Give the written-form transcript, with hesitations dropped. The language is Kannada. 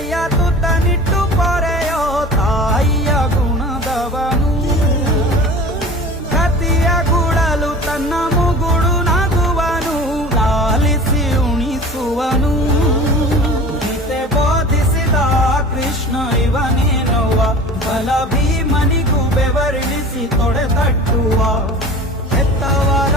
ಕೈಯ ತುತ್ತನಿಟ್ಟು ಪೊರೆಯೋ ತಾಯಿಯ ಗುಣದವನು. ಕತಿಯ ಗುಡಲು ತನ್ನ ಮುಗುಡು ನಗುವನು, ಲಾಲಿಸಿ ಉಣಿಸುವನು. ಗೀತೆ ಬೋಧಿಸಿದ ಕೃಷ್ಣ ಇವನೇನುವ, ಬಲ ಭೀಮನಿಗೂ ಬೆವರಿಳಿಸಿ ತೊಡೆ ತಟ್ಟುವ. ಹೆತ್ತವರ